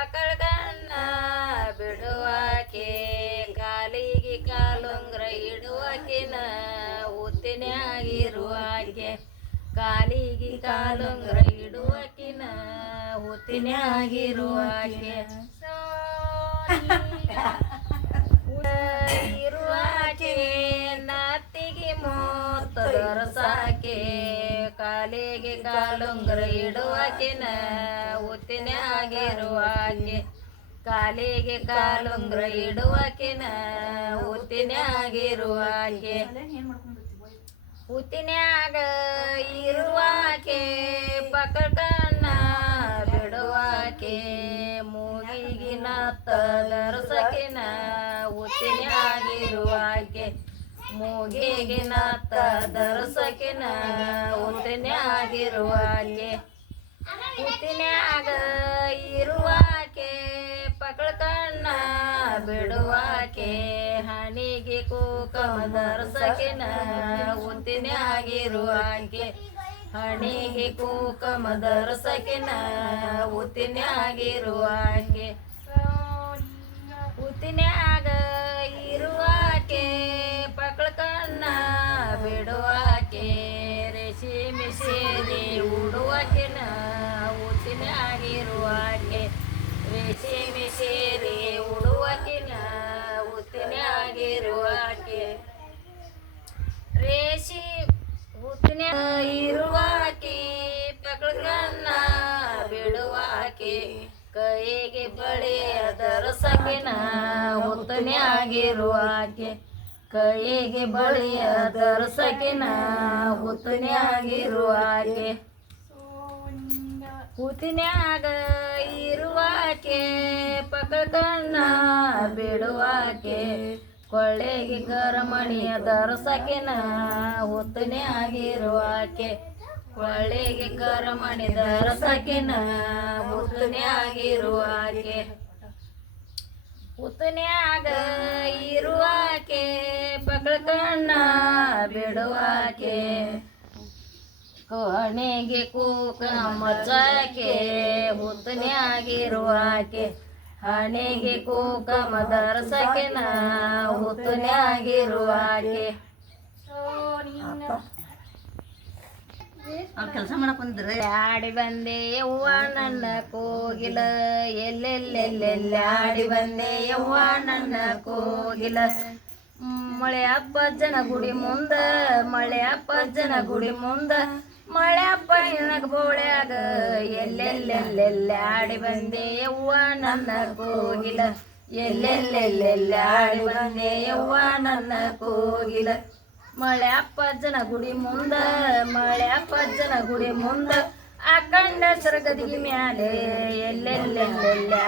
ಮಕ್ಕಳನ್ನ ಬಿಡುವಾಕೆ ಕಾಲಿಗೆ ಕಾಲುಂಗ್ರ ಇಡುವಾಕಿನ ಹುತ್ತಿನಾಗಿರುವಾಕೆ ಕಾಲಿಗೆ ಕಾಲುಂಗ್ರ ಇಡುವಾಕಿನ ಹುತ್ತಿನಾಗಿರುವಾಕೆ ಕರ ಇಡುವಾಕಿನ ಉತ್ತಿನ ಆಗಿರುವಾಕೆ ಕಾಲಿಗೆ ಕಾಲುಂಗ್ರ ಇಡುವಾಕಿನ ಉತ್ತಿನ ಆಗಿರುವಾಕೆ ಉತ್ತಿನ್ಯಾಗ ಇರುವಾಕೆ ಪಕಟನ್ನ ಬಿಡುವಾಕೆ ಮೂಗಿಗಿನ ತಲರ್ಸಕಿನ ಉತ್ತಿನ ಮೂಗಿಗೆ ನಾತ ಧರಿಸಕಿನ ಉತ್ತಿನಾಗಿರುವಾಕೆ ಉತ್ತಿನ್ಯಾಗ ಇರುವಾಕೆ ಕಣ್ಣ ಬಿಡುವಾಕೆ ಹಣಿಗೆ ಕೂಕಮ ಧರಿಸಕಿನ ಉತ್ತಿನಾಗಿರುವಾಕೆ ಹಣಿಗೆ ಕೂಕಮ ಧರಿಸಕಿನ ಉತ್ತಿನಾಗಿರುವಾಕೆ ಉತ್ತಿನ್ಯಾಗ ಉಡುವಾಕಿನ ಹುತ್ತಿನಾಗಿರುವಾಕೆ ರೇಷಿಮಿ ಸೇರಿ ಉಡುವಾಕಿನ ಹುತ್ತಿನಾಗಿರುವಾಕೆ ರೇಷಿ ಹುತ್ತಿನ ಇರುವಾಕೆ ಪಕಳ್ಕಣ್ಣ ಬಿಡುವಾಕೆ ಕೈಗೆ ಬಳೆಯ ದರಸಕಿನ ಹುತ್ತನೆ ಆಗಿರುವಾಕೆ ಕೈಗೆ ಬಳೆಯ ದರಸಕಿನ ಹುತ್ತನೆ ಆಗಿರುವಾಕೆ ಕೂತಿನ್ಯಾಗ ಇರುವಾಕೆ ಪಕಡನ್ನ ಬಿಡುವಾಕೆ ಕೊಳ್ಳೆಗೆ ಕರಮಣಿಯ ದರ್ಸಕಿನ ಹುತ್ತನೇ ಆಗಿರುವಾಕೆ ಕೊಳ್ಳೆಗೆ ಕರಮಣಿ ದರ್ಸಕಿನ ಹುತ್ತನೇ ಆಗಿರುವಾಕೆ ಆಗ ಇರುವಾಕೆ ಕಣ್ಣ ಬಿಡುವಾಕೆ ಕೋಣೆಗೆ ಕುಕಮಚಕೆ ಹುತ್ತನ್ಯಾಗಿರುವಾಕೆ ಹಣೆಗೆ ಕೂಕ ಧರಸಕೆ ನಾ ಹುತ್ತನ್ಯಾಗಿರುವಾಕೆ ಕೆಲಸ ಮಾಡಕೊಂಡ್ರೆ ಆಡಿ ಬಂದೆ ಯವ್ವ ನನ್ನ ಕೋಗಿಲ ಆಡಿ ಬಂದೆ ಯವ್ವ ನನ್ನ ಕೋಗಿಲ ಮಳೆ ಅಪ್ಪ ಜನ ಗುಡಿ ಮುಂದ ಮಳೆ ಅಪ್ಪ ಜನ ಗುಡಿ ಮುಂದ ಮಳೆ ಪೈನಗ ಬೋಳ್ಯಾಗ ಆಡಿ ಬಂದೆ ಯವ್ವಾ ನನ್ನ ಕೋಗಿಲ ಆಡಿ ಬಂದೆ ಯವ್ವಾ ನನ್ನ ಕೋಗಿಲ ಮಳೆ ಅಪ್ಪಜ್ಜನ ಗುಡಿ ಮುಂದ ಮಳೆ ಅಪ್ಪಜ್ಜನ ಗುಡಿ ಮುಂದ ಅಖಂಡ ಸರಗದಿಗೆ ಮ್ಯಾಲೆ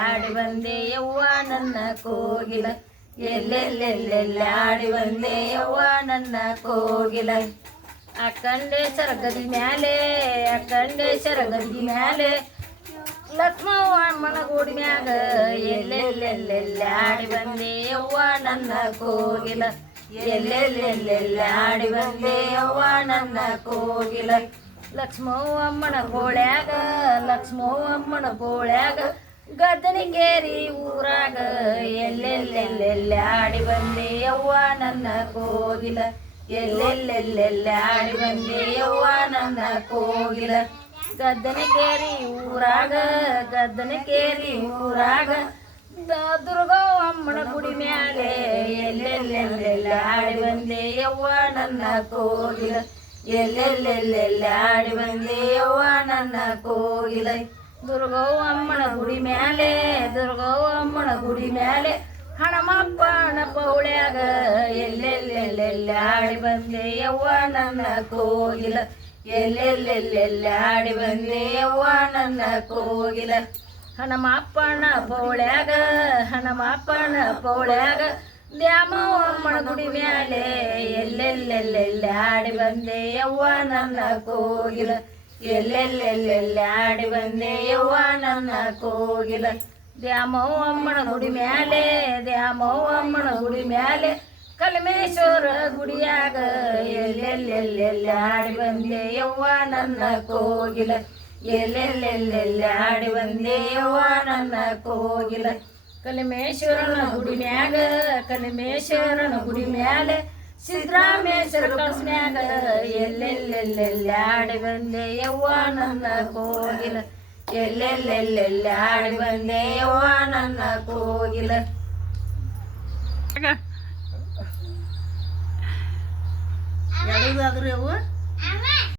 ಆಡಿ ಬಂದೆ ಯವ್ವ ನನ್ನ ಕೋಗಿಲ ಆಡಿ ಬಂದೆ ಯವ್ವಾ ನನ್ನ ಕೋಗಿಲ ಅಕ್ಕಂಡೆ ಸರಗದಿ ಮ್ಯಾಲೆ ಅಕ್ಕಂಡೆ ಸರಗದಿ ಮ್ಯಾಲೆ ಲಕ್ಷ್ಮವ್ವ ಮನಗೂಡಿ ಮ್ಯಾಗ ಎಲ್ಲೆಲ್ಲೆಲ್ಲೆಲ್ಲೆ ಆಡಿ ಬಂದೆ ಯವ್ವ ನನ್ನ ಕೋಗಿಲ ಎಲ್ಲೆಲ್ಲೆಲ್ಲೆಲ್ಲ ಆಡಿ ಬಂದೆ ಯವ್ವ ನನ್ನ ಕೋಗಿಲ ಲಕ್ಷ್ಮವ್ವಮ್ಮನ ಗೋಳ್ಯಾಗ ಲಕ್ಷ್ಮವ್ವಮ್ಮನ ಗೋಳ್ಯಾಗ ಗದ್ದನಿಗೇರಿ ಊರಾಗ ಎಲ್ಲೆಲ್ಲೆಲ್ಲೆಲ್ಲ ಆಡಿ ಬಂದೆ ಯವ್ವ ನನ್ನ ಕೋಗಿಲ ಎಲ್ಲೆಲ್ಲೆಲ್ಲೆಲ್ಲ ಆಡಿ ಬಂದೆಯವ್ವ ನನ್ನ ಕೋಗಿಲ ಗದ್ದನೆ ಕೇರಿ ಊರಾಗ ಗದ್ದನೆ ಕೇರಿ ಊರಾಗ ಅಮ್ಮನ ಗುಡಿ ಮ್ಯಾಲೆ ಎಲ್ಲೆಲ್ಲೆಲ್ಲೆಲ್ಲ ಆಡಿ ಬಂದೆಯವ್ವ ನನ್ನ ಕೋಗಿಲ ಎಲ್ಲೆಲ್ಲೆಲ್ಲೆಲ್ಲ ಆಡಿ ಬಂದೆಯವ್ವ ನನ್ನ ಕೋಗಿಲ ದುರ್ಗವ್ ಅಮ್ಮನ ಗುಡಿ ಮ್ಯಾಲೆ ದುರ್ಗವ್ ಅಮ್ಮನ ಗುಡಿ ಮ್ಯಾಲೆ ಹಣಮಪ್ಪನ ಪೌಳ್ಯಾಗ ಎಲ್ಲೆಲ್ಲೆಲ್ಲೆಲ್ಲ ಆಡಿ ಬಂದೆ ಯವ್ವ ನನ್ನ ಕೋಗಿಲ ಎಲ್ಲೆಲ್ಲೆಲ್ಲೆಲ್ಲ ಆಡಿ ಬಂದೆ ಯವ್ವ ನನ್ನ ಕೋಗಿಲ ಹಣಮಪ್ಪನ ಪೌಳ್ಯಾಗ ಹಣಮಪ್ಪನ ಪೌಳ್ಯಾಗ ದ್ಯಾಮವ್ವಮ್ಮನ ಗುಡಿ ಮ್ಯಾಲೆ ಎಲ್ಲೆಲ್ಲೆಲ್ಲೆಲ್ಲ ಆಡಿ ಬಂದೆ ಯವ್ವ ನನ್ನ ಕೋಗಿಲ ಎಲ್ಲೆಲ್ಲೆಲ್ಲೆಲ್ಲ ಆಡಿ ಬಂದೆ ಯವ್ವ ನನ್ನ ಕೋಗಿಲ ದ್ಯಾಮವ್ವಮ್ಮನ ಗುಡಿ ಮ್ಯಾಲೆ ದ್ಯಾಮವ್ವಮ್ಮನ ಗುಡಿ ಮ್ಯಾಲೆ ಕಲ್ಮೇಶ್ವರ ಗುಡಿಯಾಗ ಎಲ್ಲೆಲ್ಲೆಲ್ಲೆಲ್ಲ ಆಡಿ ಬಂದೆ ಯವ್ವ ನನ್ನ ಕೋಗಿಲ ಎಲ್ಲೆಲ್ಲೆಲ್ಲೆಲ್ಲಿ ಆಡಿ ಬಂದೆ ಯವ್ವ ನನ್ನ ಕೋಗಿಲ ಕಲಿಮೇಶ್ವರನ ಗುಡಿ ಮ್ಯಾಗ ಕಲಿಮೇಶ್ವರನ ಗುಡಿ ಮ್ಯಾಲೆ ಸಿದ್ದರಾಮೇಶ್ವರ ಕಳ್ಸ್ನ್ಯಾಗ ಎಲ್ಲೆಲ್ಲೆಲ್ಲೆಲ್ಲಿ ಆಡಿ ಬಂದೆ ಯವ್ವ ನನ್ನ ಕೋಗಿಲ ಎಲ್ಲೆಲ್ಲೆಲ್ಲೆಲ್ಲಿ ಆಡಿ ಬಂದೆ ಯವ್ವ ನನ್ನ ಕೋಗಿಲ ಎಡದಾದ್ರಿ ಅವು